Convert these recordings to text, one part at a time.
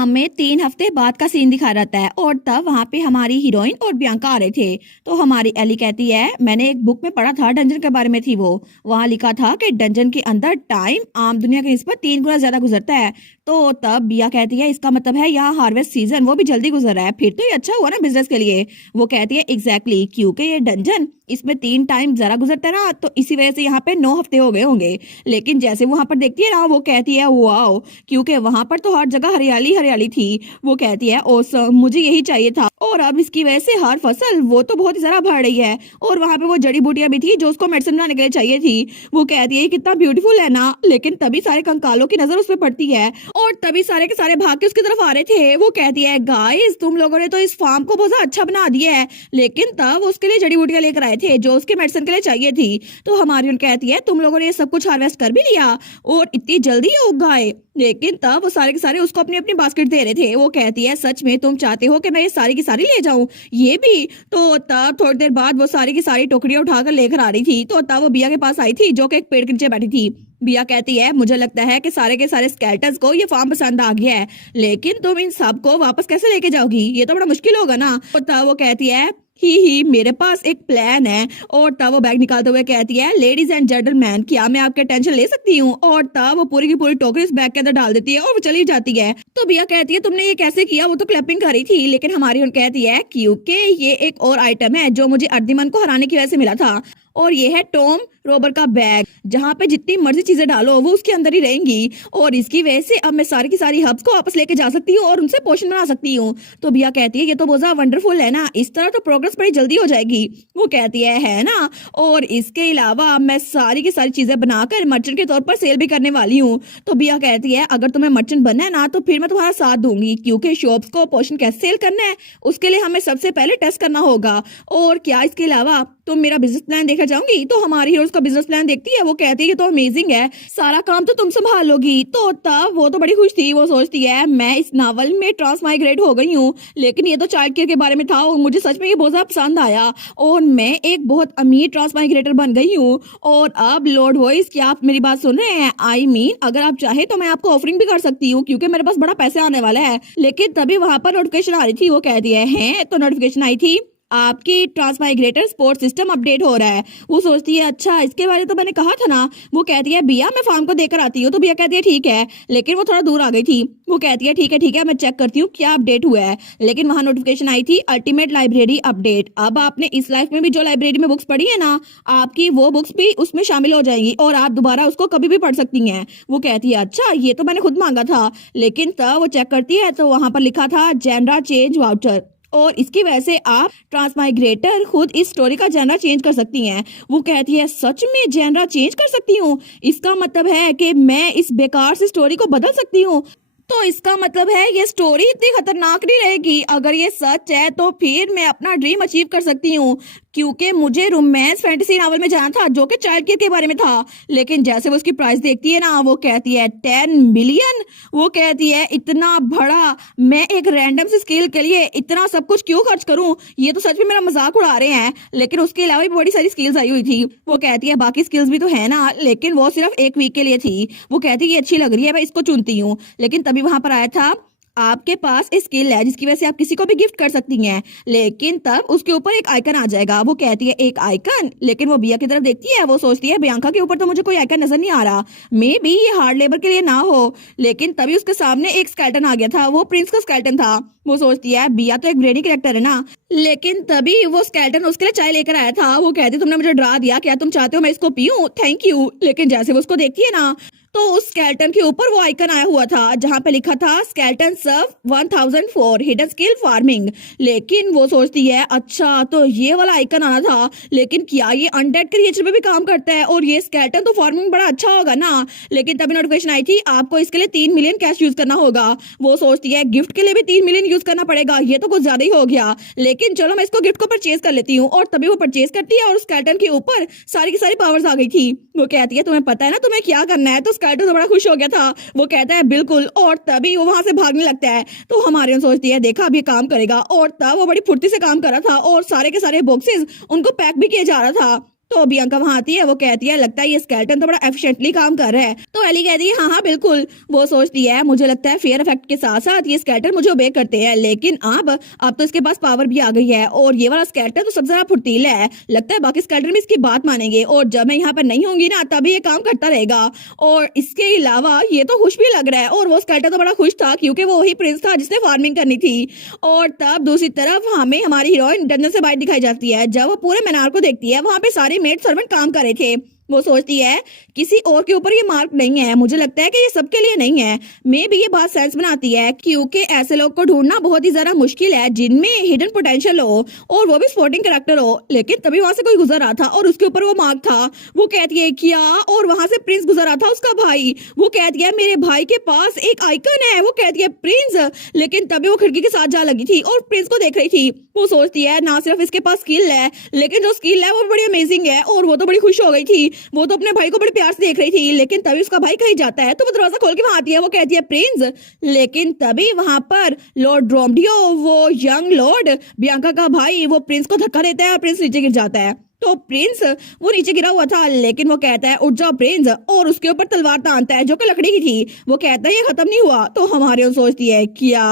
हमें 3 हफ्ते बाद का सीन दिखा रहता है और तब वहाँ पे हमारी हीरोइन और बियांका आ रहे थे। तो हमारी एली कहती है मैंने एक बुक में पढ़ा था, डंजन के बारे में थी वो। वहाँ लिखा था कि डंजन के अंदर टाइम आम दुनिया की निस्बत 3 गुना ज्यादा गुजरता है। तो तब बिया कहती है इसका मतलब है यहाँ हार्वेस्ट सीजन वो भी जल्दी गुजर रहा है, फिर तो ये अच्छा हुआ ना बिजनेस के लिए। वो कहती है एग्जैक्टली, क्योंकि ये डंजन इसमें 3 टाइम जरा गुजरता है ना, तो इसी वजह से यहाँ पे 9 हफ्ते हो गए होंगे। लेकिन जैसे वहां पर देखती है ना, वो कहती है वाओ, क्योंकि वहां पर तो हर जगह हरियाली हरियाली थी। वो कहती है ओसम, मुझे यही चाहिए था, और अब इसकी वजह से हर फसल वो तो बहुत ही ज्यादा बढ़ रही है। और वहां पे वो जड़ी बूटियां भी थी जो उसको मेडिसिन बनाने के लिए चाहिए थी। वो कहती है कितना ब्यूटीफुल है ना। लेकिन तभी सारे कंकालों की नजर उस पर पड़ती है और तभी सारे के सारे भाग के उसकी तरफ आ रहे थे। वो कहती है गाइस, तुम लोगों ने तो इस फार्म को बहुत अच्छा बना दिया है। लेकिन तब उसके लिए जड़ी बूटियां लेकर आए थे जो उसके मेडिसिन के लिए चाहिए थी। तो हमारी कहती है तुम लोगों ने ये सब कुछ हार्वेस्ट कर भी लिया और इतनी जल्दी उग गए। लेकिन तब वो सारे के सारे उसको अपनी अपनी बास्केट दे रहे थे। वो कहती है सच में तुम चाहते हो कि मैं ये सारी की सारी ले जाऊं, ये भी? तो तब थोड़ी देर बाद वो सारी की सारी टोकरियां उठाकर लेकर आ रही थी। तो तब वो बिया के पास आई थी जो कि एक पेड़ के नीचे बैठी थी। बिया कहती है मुझे लगता है कि सारे के सारे स्केल्टन्स को ये फार्म पसंद आ गया है, लेकिन तुम इन सब को वापस कैसे लेके जाओगी? ये तो बड़ा मुश्किल होगा ना। तो तब वो कहती है ही मेरे पास एक प्लान है। और तब वो बैग निकालते हुए कहती है लेडीज एंड जेंटलमैन, क्या मैं आपके टेंशन ले सकती हूँ? और तब वो पूरी की पूरी टोकरी इस बैग के अंदर डाल देती है और वो चली जाती है। तो बिया कहती है तुमने ये कैसे किया? वो तो क्लैपिंग कर रही थी। लेकिन हमारी उन कहती है क्योंकि ये एक और आइटम है जो मुझे अर्दिमन को हराने की वजह से मिला था, और ये है टॉम रोबर का बैग, जहाँ पे जितनी मर्जी चीजें डालो वो उसके अंदर ही रहेंगी। और इसकी वजह से अब मैं सारी की सारी हब्स को वापस लेके जा सकती हूँ और उनसे पोषण बना सकती हूँ। तो बिया कहती है ये तो बहुत वंडरफुल है ना, इस तरह तो प्रोग्रेस बड़ी जल्दी हो जाएगी। वो कहती है ना, और इसके अलावा मैं सारी की सारी चीजें बनाकर मर्चेंट के तौर पर सेल भी करने वाली हूँ। तो बिया कहती है अगर तुम्हें मर्चेंट बनना है ना, तो फिर मैं तुम्हारा साथ दूंगी, क्योंकि शॉप्स को पोषण कैसे सेल करना है उसके लिए हमें सबसे पहले टेस्ट करना होगा। और क्या इसके अलावा तुम मेरा बिजनेस प्लान देखा जाऊंगी? तो हमारी हीरोज का बिजनेस प्लान देखती है। वो कहती है कि तो अमेजिंग है, सारा काम तो तुम संभाल लोगी। तो तब वो तो बड़ी खुश थी। वो सोचती है मैं इस नावल में ट्रांसमाइग्रेट हो गई हूँ, लेकिन ये तो चाइल्ड केयर के बारे में था और मुझे सच में ये बहुत ज्यादा पसंद आया और मैं एक बहुत अमीर ट्रांसमाइग्रेटर बन गई हूँ। और अब लॉर्ड वॉइस, क्या आप मेरी बात सुन रहे हैं? आई मीन अगर आप चाहे तो मैं आपको ऑफरिंग भी कर सकती हूँ, क्योंकि मेरे पास बड़ा पैसे आने वाला है। लेकिन तभी वहां पर नोटिफिकेशन आ रही थी। वो कहती है तो नोटिफिकेशन आई थी आपकी ट्रांसमाइग्रेटर सपोर्ट सिस्टम अपडेट हो रहा है। वो सोचती है अच्छा, इसके बारे में तो मैंने कहा था ना। वो कहती है बिया मैं फार्म को देकर आती हूँ। तो बिया कहती है ठीक है, लेकिन वो थोड़ा दूर आ गई थी। वो कहती है ठीक है मैं चेक करती हूँ क्या अपडेट हुआ है। लेकिन वहां नोटिफिकेशन आई थी अल्टीमेट लाइब्रेरी अपडेट। अब आपने इस लाइफ में भी जो लाइब्रेरी में बुक्स पढ़ी है ना, आपकी वो बुक्स भी उसमें शामिल हो जाएंगी और आप दोबारा उसको कभी भी पढ़ सकती हैं। वो कहती है अच्छा, ये तो मैंने खुद मांगा था। लेकिन तब वो चेक करती है तो वहां पर लिखा था जेनरा चेंज वाउचर, और इसकी वजह से आप ट्रांसमाइग्रेटर खुद इस स्टोरी का जेनरा चेंज कर सकती हैं। वो कहती है सच में जेनरा चेंज कर सकती हूँ? इसका मतलब है कि मैं इस बेकार से स्टोरी को बदल सकती हूँ? तो इसका मतलब है ये स्टोरी इतनी खतरनाक नहीं रहेगी। अगर ये सच है तो फिर मैं अपना ड्रीम अचीव कर सकती हूँ, क्योंकि मुझे रोमांस फैंटेसी नॉवल में जाना था जो कि चाइल्ड केयर के बारे में था। लेकिन जैसे वो उसकी प्राइस देखती है ना, वो कहती है 10 मिलियन। वो कहती है इतना बड़ा, मैं एक रैंडम से स्किल के लिए इतना सब कुछ क्यों खर्च करूं? ये तो सच में मेरा मजाक उड़ा रहे हैं। लेकिन उसके अलावा भी बड़ी सारी स्किल्स आई हुई थी। वो कहती है बाकी स्किल्स भी तो है ना, लेकिन वो सिर्फ एक वीक के लिए थी। वो कहती है ये अच्छी लग रही है, मैं इसको चुनती हूँ। लेकिन तभी वहां पर आया था आपके पास स्किल है जिसकी वजह से आप किसी को भी गिफ्ट कर सकती हैं। लेकिन तब उसके ऊपर एक आइकन आ जाएगा। वो कहती है एक आइकन? लेकिन वो बिया की तरफ देखती है। वो सोचती है बियांका के ऊपर तो मुझे कोई आइकन नजर नहीं आ रहा, मे बी ये हार्ड लेबर के लिए ना हो। लेकिन तभी उसके सामने एक स्केलेटन आ गया था। वो प्रिंस का स्केलेटन था। वो सोचती है बिया तो एक ब्रेनी कैरेक्टर है ना। लेकिन तभी वो स्केलेटन उसके लिए चाय लेकर आया था। वो कहती तुमने मुझे डरा दिया, क्या तुम चाहते हो मैं इसको पीऊं? Thank you. लेकिन जैसे वो उसको देखती है ना, तो उस स्केलेटन के ऊपर वो आइकन आया हुआ था जहां पे लिखा था skeleton serve 1000 for hidden skill farming. लेकिन वो सोचती है अच्छा, तो ये वाला आइकन आना था, लेकिन क्या ये अनडेड क्रिएचर पे भी काम करता है? और ये स्केलेटन तो फार्मिंग बड़ा अच्छा होगा ना। लेकिन तभी नोटिफिकेशन आई थी आपको इसके लिए 3 मिलियन कैश यूज करना होगा। वो सोचती है गिफ्ट के लिए भी 3 मिलियन यूज करना पड़ेगा, ये तो कुछ ज्यादा ही हो गया। लेकिन चलो मैं इसको गिफ्ट को परचेज कर लेती हूँ। और तभी वो परचेज करती है और स्केलेटन के ऊपर सारी की सारी पावर्स आ गई थी। वो कहती है तुम्हें पता है ना तुम्हें क्या करना है? तो स्केलेटन तो बड़ा खुश हो गया था। वो कहता है बिल्कुल, और तभी वो वहां से भागने लगता है। तो हमारी सोचती है देखा अब ये काम करेगा। और तब वो बड़ी फुर्ती से काम कर रहा था और सारे के सारे बॉक्सेस उनको पैक भी किया जा रहा था। तो बियांका वहां आती है, वो कहती है लगता है ये स्केलेटन तो बड़ा एफिशिएंटली काम कर रहा है। तो एली कहती है हाँ हाँ बिल्कुल। वो सोचती है मुझे लगता है फेयर इफेक्ट के साथ साथ ये स्केलेटन मुझे ओबे करते हैं, लेकिन अब तो इसके पास पावर भी आ गई है और ये वाला स्केलेटन तो सबसे ज्यादा फुर्तीला है। लगता है बाकी स्केलेटन भी इसकी बात मानेंगे और जब मैं यहाँ पर नहीं होंगी ना तभी ये काम करता रहेगा। और इसके अलावा ये तो खुश भी लग रहा है और वो स्केलेटन तो बड़ा खुश था क्योंकि वो वही प्रिंस था जिसने फार्मिंग करनी थी। और तब दूसरी तरफ हमें हमारी हीरोइन डंजन से बाहर दिखाई जाती है। जब वो पूरे मीनार को देखती है वहां पे सारे मेड सर्वेंट काम कर रहे थे। वो सोचती है किसी और के ऊपर ये मार्क नहीं है, मुझे लगता है कि ये सबके लिए नहीं है। मे भी ये बात सेंस बनाती है क्योंकि ऐसे लोग को ढूंढना बहुत ही ज्यादा मुश्किल है जिनमें हिडन पोटेंशियल हो और वो भी स्पोर्टिंग कैरेक्टर हो। लेकिन तभी वहां से कोई गुजर रहा था और उसके ऊपर वो मार्क था। वो कहती है क्या, और वहां से प्रिंस गुजर रहा था, उसका भाई। वो कहती है मेरे भाई के पास एक आइकन है। वो कहती है प्रिंस, लेकिन तभी वो खिड़की के साथ जा लगी थी और प्रिंस को देख रही थी। वो सोचती है ना सिर्फ इसके पास स्किल है लेकिन जो स्किल है वो बड़ी अमेजिंग है और वो तो बड़ी खुश हो गई थी। वो तो अपने भाई को बड़े प्यार से देख रही थी, लेकिन तभी उसका भाई कहीं जाता है तो वो दरवाजा खोल के वहां आती है। वो कहती है प्रिंस, लेकिन तभी वहां पर लॉर्ड रोमडियो, वो यंग लॉर्ड बियांका का भाई, वो प्रिंस को धक्का देता है और प्रिंस नीचे गिर जाता है। तो प्रिंस वो नीचे गिरा हुआ था लेकिन वो कहता है उठ जाओ प्रिंस, और उसके ऊपर तलवार तानता है जो कि लकड़ी की थी। वो कहता है ये खत्म नहीं हुआ। तो हमारी सोचती है क्या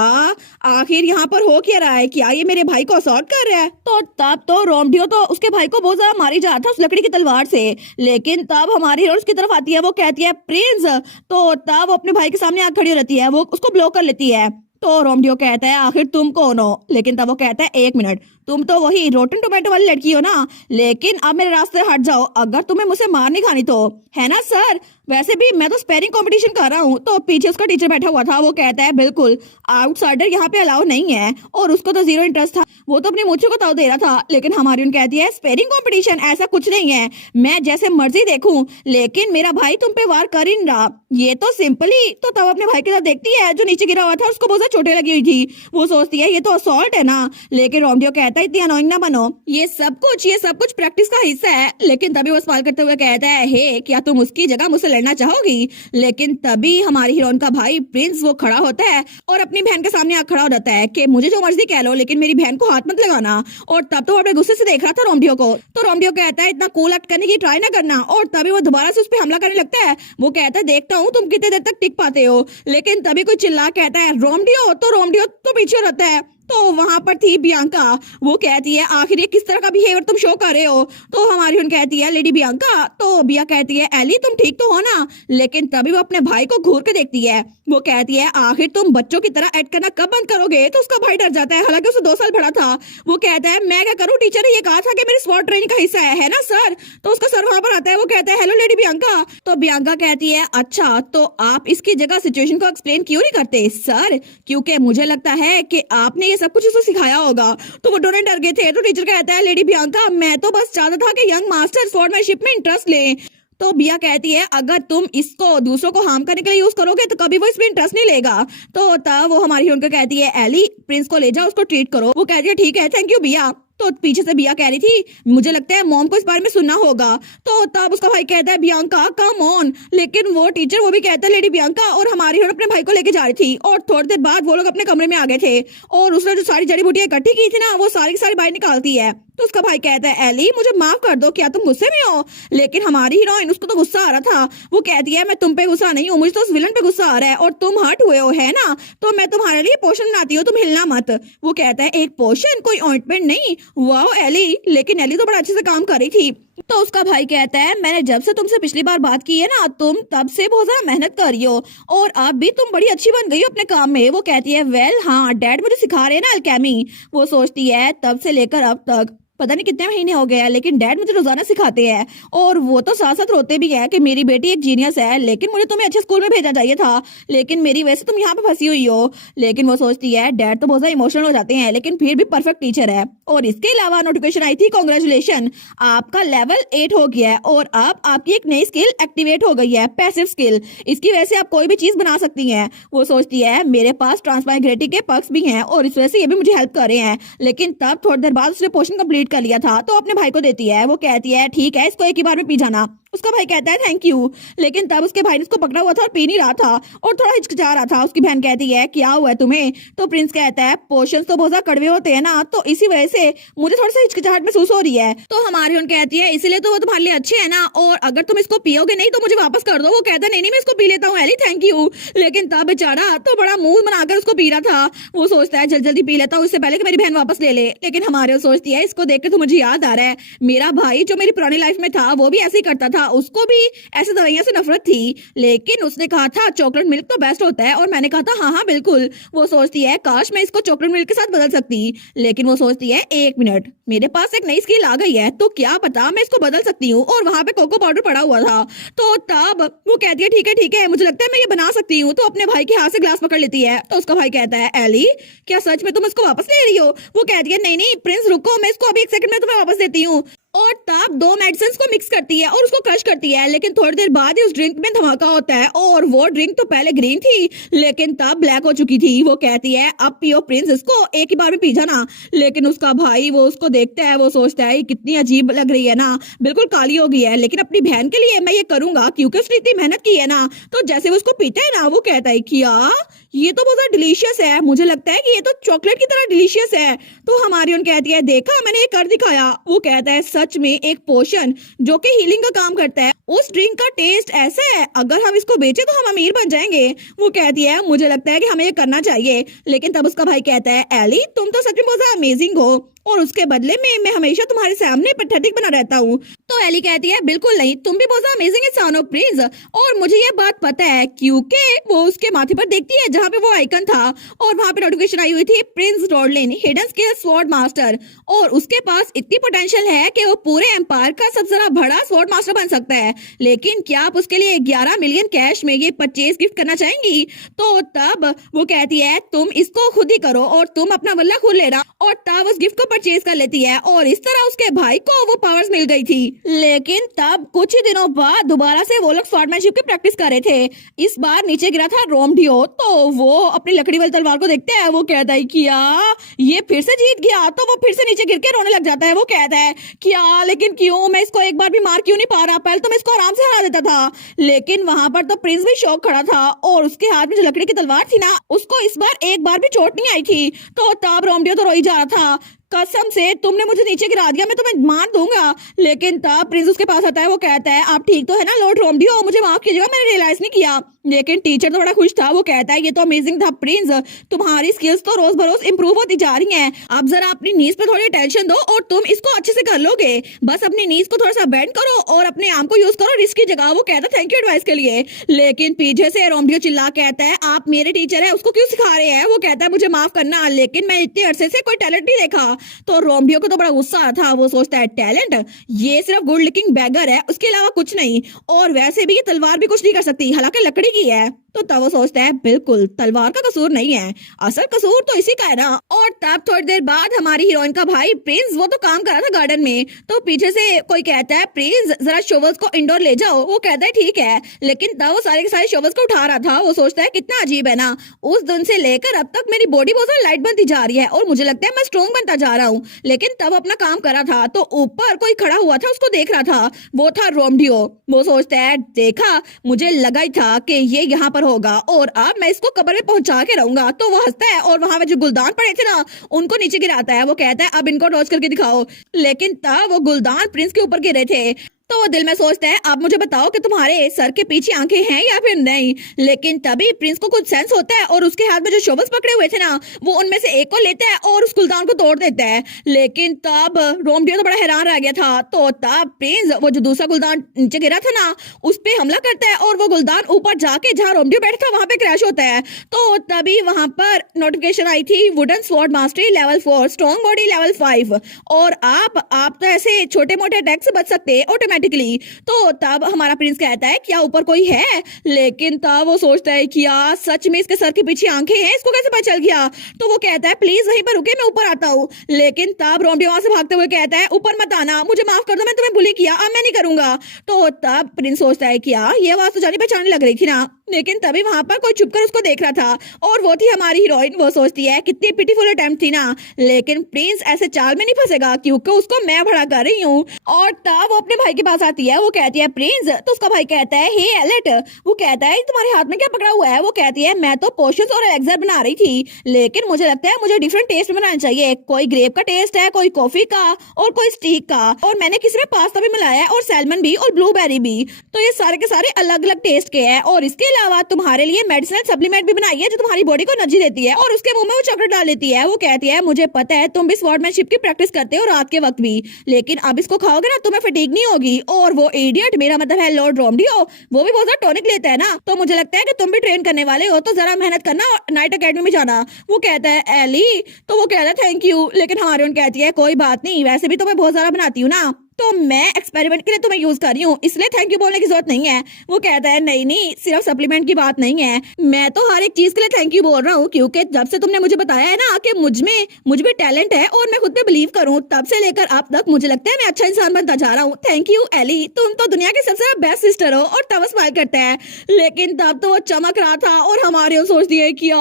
आखिर यहाँ पर हो क्या रहा है, क्या ये मेरे भाई को असॉल्ट कर रहा है। तो तब तो रोमडियो तो उसके भाई को बहुत ज्यादा मारी जा रहा था उस लकड़ी की तलवार से, लेकिन तब हमारी हीरोइन उसकी तरफ आती है। वो कहती है प्रिंस, तो तब वो अपने भाई के सामने आग खड़ी हो रहती है, वो उसको ब्लॉक कर लेती है। तो रोमडियो कहता है आखिर तुम कौन हो, लेकिन तब वो कहता है एक मिनट, तुम तो वही रोटन टोमेटो वाली लड़की हो ना, लेकिन अब मेरे रास्ते हट जाओ अगर तुम्हें मुझसे मार नहीं खानी तो, है ना सर। वैसे भी मैं तो स्पेरिंग कंपटीशन कर रहा हूँ। तो पीछे उसका टीचर बैठा हुआ था। वो कहता है बिल्कुल आउटसाइडर यहाँ पे अलाउ नहीं है, और उसको तो जीरो इंटरेस्ट था, वो तो अपनी मूंछों को ताव दे रहा था। लेकिन हमारी उन कहती है स्पेरिंग कंपटीशन ऐसा कुछ नहीं है, मैं जैसे मर्जी देखूं, लेकिन मेरा भाई तुम पे वार कर ही नहीं रहा, ये तो सिंपली। तो तब अपने भाई के साथ देखती है जो नीचे गिरा हुआ था, उसको बहुत चोटें लगी हुई थी। वो सोचती है ये तो असॉल्ट है ना, लेकिन रोमडियो कहता है इतनी अनोइंग ना बनो, ये सब कुछ प्रैक्टिस का हिस्सा है। लेकिन तभी वो सवाल करते हुए कहता है हे क्या तुम उसकी जगह मुझसे लड़ना चाहोगी। लेकिन तभी हमारी हीरोइन का भाई प्रिंस वो खड़ा होता है और अपनी बहन के सामने खड़ा हो जाता है कि मुझे जो मर्जी कह लो लेकिन मेरी बहन को हाथ मत लगाना। और तब तो वो अपने गुस्से से देख रहा था रोमडियो को। तो रोमडियो कहता है इतना कूल एक्ट करने की ट्राई ना करना, और तभी वो दोबारा से उस पर हमला करने लगता है। वो कहता है देखता हूँ तुम कितने देर तक टिक पाते हो। लेकिन तभी कोई चिल्ला कहता है रोमडियो, तो रोमडियो तो पीछे हो जाता है। तो वहां पर थी बियांका। वो कहती है आखिर ये किस तरह का बिहेवियर तुम शो कर रहे हो। तो हमारी उन कहती है लेडी बियांका। तो बिया कहती है एली तुम ठीक तो हो ना। लेकिन तभी वो अपने भाई को घूर के देखती है। वो कहती है आखिर तुम बच्चों की तरह एक्ट करना कब बंद करोगे। तो उसका भाई डर जाता है, हालांकि उसे 2 साल बड़ा था। वो कहता है मैं क्या करूं, टीचर ने ये कहा था कि मेरी स्पॉट ट्रेनिंग का हिस्सा है ना सर। तो उसका सर वहां पर आता है। वो कहता है हेलो लेडी बियांका। तो बियांका कहती है अच्छा तो आप इसकी जगह सिचुएशन को एक्सप्लेन क्यों नहीं करते सर, क्योंकि मुझे लगता है कि आपने ये सब कुछ उसको सिखाया होगा। तो वो दोनों डर गए थे। तो टीचर कहता है लेडी बियांका मैं तो बस चाहता था कि यंग मास्टर स्वॉर्डमैनशिप में इंटरेस्ट ले। तो बिया कहती है अगर तुम इसको दूसरों को हार्म करने के लिए यूज करोगे तो कभी वो इसमें इंटरेस्ट नहीं लेगा। तो तब वो हमारी उनको कहती है एली प्रिंस को ले जाओ, उसको ट्रीट करो। वो कहती है ठीक है थैंक यू बिया। तो पीछे से बिया कह रही थी मुझे लगता है मॉम को इस बारे में सुनना होगा। तो तब उसका भाई कहता है बियांका कम ऑन। लेकिन वो टीचर वो भी कहता है लेडी बियांका, और हमारी अपने भाई को लेके जा रही थी। और थोड़ी देर बाद वो लोग अपने कमरे में आ गए थे और उसने जो सारी जड़ी बूटियां इकट्ठी की थी ना वो सारी की सारी बाहर निकालती है। तो उसका भाई कहता है एली मुझे माफ कर दो, क्या तुम गुस्से में हो। लेकिन हमारी हीरोइन उसको तो गुस्सा आ रहा था। वो कहती है मैं तुम पे गुस्सा नहीं हूँ, मुझे तो उस विलन पे गुस्सा आ रहा है और तुम हर्ट हुए हो है ना, तो मैं तुम्हारे लिए पोशन बनाती हूँ, तुम हिलना मत। वो कहता है एक पोशन, कोई ऑइंटमेंट नहीं। वाओ एली, लेकिन एली तो बड़ा अच्छे से काम कर रही थी। तो उसका भाई कहता है मैंने जब से तुमसे पिछली बार बात की है ना तुम तब से बहुत ज्यादा मेहनत कर रही हो और अब भी तुम बड़ी अच्छी बन गई हो अपने काम में। वो कहती है वेल हाँ डैड मुझे सिखा रहे हैं ना अल्केमी। वो सोचती है तब से लेकर अब तक पता नहीं कितने महीने हो गए हैं लेकिन डैड मुझे रोजाना सिखाते हैं, और वो तो साथ साथ रोते भी हैं कि मेरी बेटी एक जीनियस है, लेकिन मुझे तुम्हें अच्छे स्कूल में भेजना चाहिए था, लेकिन मेरी वजह से तुम यहाँ पे फंसी हुई हो। लेकिन वो सोचती है डैड तो बहुत ज्यादा इमोशनल हो जाते हैं लेकिन फिर भी परफेक्ट टीचर है। और इसके अलावा नोटिफिकेशन आई थी कांग्रेचुलेशन आपका लेवल 8 हो गया है और अब आपकी एक नई स्किल एक्टिवेट हो गई है, पैसिव स्किल। इसकी वजह से आप कोई भी चीज बना सकती हैं। वो सोचती है मेरे पास ट्रांसमाइग्रेटी के पक्ष भी हैं और इस वजह से ये भी मुझे हेल्प कर रहे हैं। लेकिन तब थोड़ी देर बाद उसने पोशन कंप्लीट कर लिया था तो अपने भाई को देती है। वो कहती है ठीक है इसको एक ही बार में पी जाना। उसका भाई कहता है थैंक यू, लेकिन तब उसके भाई ने उसको पकड़ा हुआ था और पी नहीं रहा था और थोड़ा हिचकिचा रहा था। उसकी बहन कहती है क्या हुआ है तुम्हें? तो प्रिंस कहता है पोशंस तो बहुत ज्यादा कड़वे होते हैं ना, तो इसी वजह से मुझे थोड़ी सी हिचकिचाहट महसूस हो रही है। तो हमारी उन कहती है इसीलिए तो वो तुम्हारे लिए अच्छे है ना, और अगर तुम इसको पियोगे नहीं तो मुझे वापस कर दो। वो कहता है नहीं नहीं मैं इसको पी लेता हूँ एली थैंक यू, लेकिन तब बेचारा तो बड़ा मुंह बनाकर उसको पी रहा था। वो सोचता है जल्दी जल्दी पी लेता हूँ इससे पहले कि मेरी बहन वापस ले ले, लेकिन हमारे सोचती है इसको देख के तो मुझे याद आ रहा है मेरा भाई जो मेरी पुरानी लाइफ में था वो भी ऐसे ही करता था, उसको भी ऐसे दवाइयों से नफरत थी, लेकिन उसने कहा था चॉकलेट मिल्क तो बेस्ट होता है, और मैंने कहा था हाँ हाँ बिल्कुल। वो सोचती है काश मैं इसको चॉकलेट मिल्क के साथ बदल सकती, लेकिन वो सोचती है एक मिनट मेरे पास एक नई स्किल आ गई है तो क्या पता मैं इसको बदल सकती हूँ, और वहां पे कोको पाउडर पड़ा हुआ था। तो तब वो कहती है ठीक है मुझे लगता है मैं ये बना सकती हूँ, तो अपने भाई के हाथ से ग्लास पकड़ लेती है। तो उसका भाई कहता है एली क्या सच में तुम इसको वापस ले रही हो? वो कहती है नहीं नहीं प्रिंस रुको, मैं इसको अभी एक सेकंड में तुम्हें वापस देती हूँ। और तब दो मेडिसिन को मिक्स करती है और उसको क्रश करती है, लेकिन थोड़ी देर बाद ही उस ड्रिंक में धमाका होता है, और वो ड्रिंक तो पहले ग्रीन थी लेकिन तब ब्लैक हो चुकी थी। वो कहती है अब पियो प्रिंस इसको एक ही बार में पी जाना, लेकिन उसका भाई वो उसको देखता है, वो सोचता है कितनी अजीब लग रही है ना, बिल्कुल काली हो गई है, लेकिन अपनी बहन के लिए मैं ये करूंगा क्योंकि उसने इतनी मेहनत की है ना। तो जैसे वो उसको पीता है ना वो कहता है क्या ये तो बहुत डिलीशियस है, मुझे लगता है कि ये तो चॉकलेट की तरह डिलीशियस है। तो हमारी उन कहती है देखा मैंने ये कर दिखाया। वो कहता है सच में एक पोशन जो कि हीलिंग का काम करता है, उस ड्रिंक का टेस्ट ऐसा है अगर हम इसको बेचे तो हम अमीर बन जाएंगे। वो कहती है मुझे लगता है कि हमें ये करना चाहिए, लेकिन तब उसका भाई कहता है एली तुम तो सच में बहुत अमेजिंग हो, और उसके बदले में मैं हमेशा तुम्हारे सामने पैथेटिक बना रहता हूँ। तो एली कहती है बिल्कुल नहीं, तुम भी बहुत अमेजिंग इंसान हो प्रिंस, और मुझे ये बात पता है क्योंकि वो उसके माथे पर देखती है जहाँ पे वो आइकन था, और वहाँ पे नोटिफिकेशन आई हुई थी prince Rodlin hidden skill sword master, और उसके पास इतनी पोटेंशियल है कि वो पूरे एम्पायर का सबसे ज्यादा बड़ा स्वॉर्ड मास्टर बन सकता है, लेकिन क्या आप उसके लिए 11 मिलियन कैश में ये परचेज गिफ्ट करना चाहेंगी? तो तब वो कहती है तुम इसको खुद ही करो और तुम अपना बल्ला खुद लेना, और तब उस गिफ्ट को परचेज कर लेती है, और इस तरह उसके भाई को वो पावर्स मिल गई थी। लेकिन तब कुछ ही दिनों बाद दोबारा से वो लोग स्वॉर्डमैनशिप की प्रैक्टिस कर रहे थे। इस बार नीचे गिरा था रोमडियो, तो वो अपनी लकड़ी वाली तलवार को देखते हैं, वो कहता है क्या ये फिर से जीत गया? तो वो फिर से नीचे गिर के रोने लग जाता है। वो कहता है क्या लेकिन क्यों, मैं इसको एक बार भी मार क्यों नहीं पा रहा? पहले तो मैं इसको आराम से हरा देता था, लेकिन वहां पर तो प्रिंस भी शौक खड़ा था, और उसके हाथ में जो लकड़ी की तलवार थी ना उसको इस बार एक बार भी चोट नहीं आई थी। तो तब रोमडियो तो रोई जा रहा था, कसम से तुमने मुझे नीचे गिरा दिया, मैं तुम्हें मार दूंगा। लेकिन तब प्रिंस उसके पास आता है, वो कहता है आप ठीक तो है ना लॉर्ड रोमडियो, मुझे माफ कीजिएगा मैंने रियलाइज नहीं किया। लेकिन टीचर तो बड़ा खुश था, वो कहता है ये तो अमेजिंग था प्रिंस, तुम्हारी स्किल्स तो रोज बरोज इंप्रूव होती जा रही हैं, आप जरा अपनी नीज पे थोड़ी टेंशन दो और तुम इसको अच्छे से कर लोगे, बस अपनी नीज को थोड़ा सा बेंड करो और अपने आर्म को यूज करो रिस्क की जगह। वो कहता है थैंक यू एडवाइस के लिए, लेकिन पीछे से रोमडियो चिल्ला कहता है आप मेरे टीचर है उसको क्यों सिखा रहे हैं? वो कहता है मुझे माफ करना, लेकिन मैं इतने अरसे से कोई टैलेंट नहीं देखा। तो रोमडियो को तो बड़ा गुस्सा था, वो सोचता है टैलेंट ये सिर्फ गुड लुकिंग बैगर है, उसके अलावा कुछ नहीं, और वैसे भी ये तलवार भी कुछ नहीं कर सकती, हालांकि लकड़ी की है। तो तब वो सोचता है बिल्कुल तलवार का कसूर नहीं है, असल कसूर तो इसी का है ना। और तब थोड़ी देर बाद हमारी हीरोइन का भाई प्रिंस वो तो काम कर रहा था गार्डन में, तो पीछे से कोई कहता है प्रिंस जरा शोवल्स को इंडोर ले जाओ। वो कहता है ठीक है, लेकिन तब वो सारे के सारे शोवल्स को उठा रहा था। वो सोचता है कितना अजीब है ना, उस दिन से लेकर अब तक मेरी बॉडी बहुत ज्यादा लाइट बनती जा रही है और मुझे लगता है मैं स्ट्रॉन्ग बनता जा रहा हूँ, लेकिन तब अपना काम कर रहा था तो ऊपर कोई खड़ा हुआ था उसको देख रहा था, वो था रोमडियो। वो सोचता है देखा मुझे लगा ही था कि ये यहाँ पर होगा और अब मैं इसको कब्र में पहुंचा के रहूंगा। तो वो हंसता है और वहां में जो गुलदान पड़े थे ना उनको नीचे गिराता है। वो कहता है अब इनको टॉर्च करके दिखाओ, लेकिन तब वो गुलदान प्रिंस के ऊपर गिरे थे। तो वो दिल में सोचता है अब मुझे बताओ कि तुम्हारे सर के पीछे आंखें हैं या फिर नहीं। लेकिन तभी प्रिंस को कुछ सेंस होता है और उसके हाथ में जो शोबल्स पकड़े हुए थे ना वो उनमें से एक को लेता है और उस गुलदान को तोड़ देता है। लेकिन तब रोमडियो तो बड़ा हैरान रह गया था। तो तब प्रिंस वो जो दूसरा गुलदान नीचे गिरा था ना उस पे हमला करता है और वो गुलदान ऊपर जाके जहाँ रोमडियो बैठा था वहां पे क्रैश होता है। तो तभी वहां पर नोटिफिकेशन आई थी wooden sword mastery level 4 strong body level 5, और आप तो ऐसे छोटे मोटे अटैक से बच सकते हैं तो तब हमारा प्रिंस कहता है क्या ऊपर कोई है? लेकिन तब वो सोचता है कि यार सच में इसके सर के पीछे आंखें हैं, इसको कैसे पता चल गया? तो वो कहता है प्लीज वहीं पर रुके मैं ऊपर आता हूँ। लेकिन तब रोमडियो वहां से भागते हुए कहता है ऊपर मत आना, मुझे माफ कर दो, मैं तुम्हें बुली किया, अब मैं नहीं करूंगा। तो तब प्रिंस सोचता है कि यार ये आवाज तो जानी पहचानी लग रही थी ना, लेकिन तभी वहां पर कोई छुपकर उसको देख रहा था और वो थी हमारी हीरोइन। वो सोचती है कितनी पिटीफुल अटेम्प्ट थी ना, लेकिन प्रिंस ऐसे चाल में नहीं फंसेगा क्योंकि उसको मैं भड़ा कर रही हूँ। और तब वो अपने भाई के पास आती है, वो कहती है प्रिंस, तो उसका भाई कहता है हे एलेट, वो कहता है तुम्हारे हाथ में क्या पकड़ा हुआ है? वो कहती है मैं तो पोशंस और एलेक्सर बना रही थी, लेकिन मुझे लगता है मुझे डिफरेंट टेस्ट बनाना चाहिए, कोई ग्रेप का टेस्ट है, कोई कॉफी का और कोई स्टीक का, और मैंने किसी में पास्ता भी मिलाया है और सैल्मन भी और ब्लूबेरी भी, तो ये सारे के सारे अलग अलग टेस्ट के हैं। और इसके अलावा तुम्हारे लिए मेडिसिनल सप्लीमेंट भी बनाई है जो तुम्हारी बॉडी को एनर्जी देती है, और उसके मुंह में वो चॉकलेट डाल देती है। वो कहती है मुझे पता है तुम भी स्वॉर्डमैनशिप की प्रैक्टिस करते हो रात के वक्त भी, लेकिन अब इसको खाओगे ना तुम्हें फटीग नहीं होगी। और वो इडियट, मेरा मतलब है लॉर्ड रोमडियो, वो भी बहुत ज्यादा टॉनिक लेता है ना, तो मुझे लगता है कि तुम भी ट्रेन करने वाले हो, तो जरा मेहनत करना और नाइट अकेडमी में जाना। वो कहता है एली, तो वो कहता है थैंक यू, लेकिन हारियन कहती है कोई बात नहीं, वैसे भी तो मैं बहुत ज्यादा बनाती हूँ ना, तो मैं एक्सपेरिमेंट के लिए तुम्हें यूज कर रही हूँ, इसलिए थैंक यू बोलने की जरूरत नहीं है। वो कहता है नहीं नहीं, सिर्फ सप्लीमेंट की बात नहीं है, मैं तो हर एक चीज के लिए थैंक यू बोल रहा हूँ, क्योंकि जब से तुमने मुझे बताया है ना कि मुझ में टैलेंट है और मैं खुद पे बिलीव करूँ, तब से लेकर अब तक मुझे लगता है मैं अच्छा इंसान बनता जा रहा हूँ। थैंक यू एली, तुम तो दुनिया की सबसे बेस्ट सिस्टर हो। और तब स्माइल करता है, लेकिन तब तो वो चमक रहा था और हमारे सोचती है कि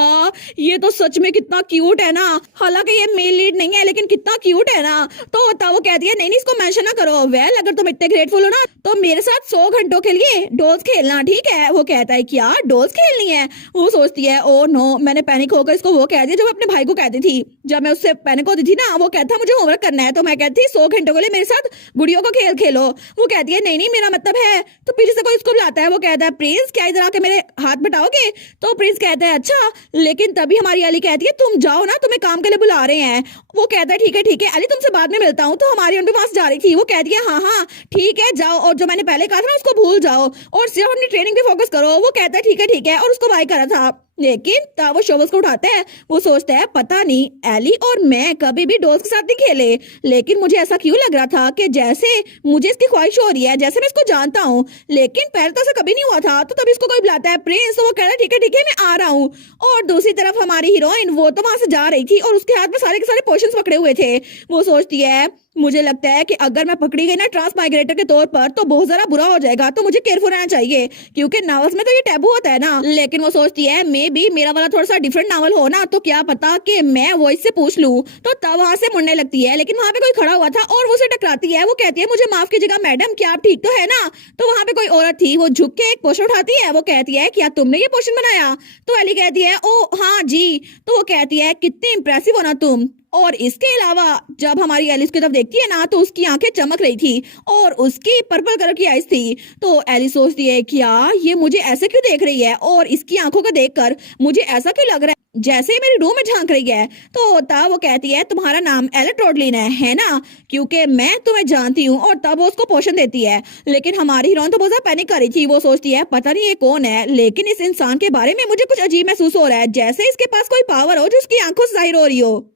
ये तो सच में कितना क्यूट है ना, हालांकि ये मेल लीड नहीं है लेकिन कितना क्यूट है ना। तो तब वो कहती है नहीं नहीं, इसको मेंशन ना करो, वेल अगर तुम इतने ग्रेटफुल हो ना तो मेरे साथ 100 घंटों के लिए डोल्स खेलना, ठीक है? वो कहता है क्या डोल्स खेलनी है? वो सोचती है ओ नो, मैंने पैनिक होकर इसको वो कह दिया जो मैं अपने भाई को कहती थी जब मैं उससे पैनिक होती थी ना। वो कहता मुझे होमवर्क करना है, तो मैं कहती 100 घंटों के लिए मेरे साथ गुड़ियों का खेल खेलो। वो कहती है नहीं नहीं, मेरा मतलब है, तो पीछे से कोई उसको बुलाता है। वो कहता है प्रिंस, क्या इधर आके मेरे हाथ बटाओगे? तो प्रिंस कहता है अच्छा, लेकिन तभी हमारी अली कहती है तुम जाओ ना, तुम्हें काम के लिए बुला रहे हैं। वो कहता है ठीक है अली, तुमसे बाद में मिलता हूँ। तो हमारी उनके पास जा रही थी, वो कहती है हाँ हाँ ठीक है जाओ, और जो मैंने पहले कहा था ना उसको भूल जाओ और सिर्फ अपनी ट्रेनिंग पे फोकस करो। वो कहता है ठीक है, और उसको बाय करा था, लेकिन तब वो शोबस को उठाता है। वो सोचता है पता नहीं एली और मैं कभी भी डोल्स के साथ नहीं खेले, लेकिन मुझे ऐसा क्यों लग रहा था कि जैसे मुझे इसकी ख्वाहिश हो रही है, जैसे मैं इसको जानता हूँ, लेकिन पहले तो ऐसा कभी नहीं हुआ था। तो तभी इसको कोई बुलाता है प्रिंस, तो वो कहता है ठीक है मैं आ रहा हूँ। और दूसरी तरफ हमारी हीरोइन, वो तो वहां से जा रही थी और उसके हाथ में सारे के सारे पोशंस पकड़े हुए थे। वो सोचती है मुझे लगता है कि अगर मैं पकड़ी गई ना ट्रांस माइग्रेटर के तौर पर तो बहुत ज्यादा बुरा हो जाएगा, तो मुझे केयरफुल रहना चाहिए, क्योंकि नॉवेल्स में तो ये टैबू होता है ना। लेकिन वो सोचती है मे बी मेरा वाला थोड़ा सा डिफरेंट नॉवल हो ना, तो क्या पता कि मैं वॉइस से पूछ लूं। तो तब वहां से मुड़ने लगती है, लेकिन वहां पे कोई खड़ा हुआ था और वो उसे टकराती है। वो कहती है मुझे माफ कीजिएगा मैडम, क्या आप ठीक तो है ना? तो वहां पे कोई औरत थी, वो झुक के एक पोशन उठाती है। वो कहती है क्या तुमने ये पोशन बनाया? तो एली कहती है ओ हाँ जी। तो वो कहती है कितनी इंप्रेसिव हो ना तुम। और इसके अलावा जब हमारी एलिस की तरफ देखती है ना, तो उसकी आंखें चमक रही थी और उसकी पर्पल कलर की आईज थी। तो एलिस सोचती है क्या ये मुझे ऐसे क्यों देख रही है, और इसकी आंखों को देखकर मुझे ऐसा क्यों लग रहा है जैसे ही मेरी रूम में झांक रही है। तो तब वो कहती है तुम्हारा नाम एलेट रोडलिन है ना, क्योंकि मैं तुम्हें जानती हूँ। और तब वो उसको पोषण देती है, लेकिन हमारी हीरोइन तो बहुत ज्यादा पैनिक कर रही थी। वो सोचती है पता नहीं ये कौन है, लेकिन इस इंसान के बारे में मुझे कुछ अजीब महसूस हो रहा है, जैसे इसके पास कोई पावर हो जो उसकी आंखों से जाहिर हो रही हो।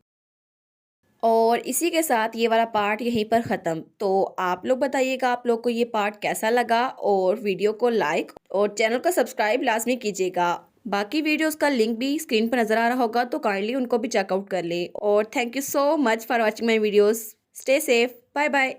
और इसी के साथ ये वाला पार्ट यहीं पर ख़त्म। तो आप लोग बताइएगा आप लोग को ये पार्ट कैसा लगा, और वीडियो को लाइक और चैनल को सब्सक्राइब लाजमी कीजिएगा। बाकी वीडियोस का लिंक भी स्क्रीन पर नज़र आ रहा होगा, तो काइंडली उनको भी चेकआउट कर ले। और thank you so much for watching my videos. Stay safe, bye bye.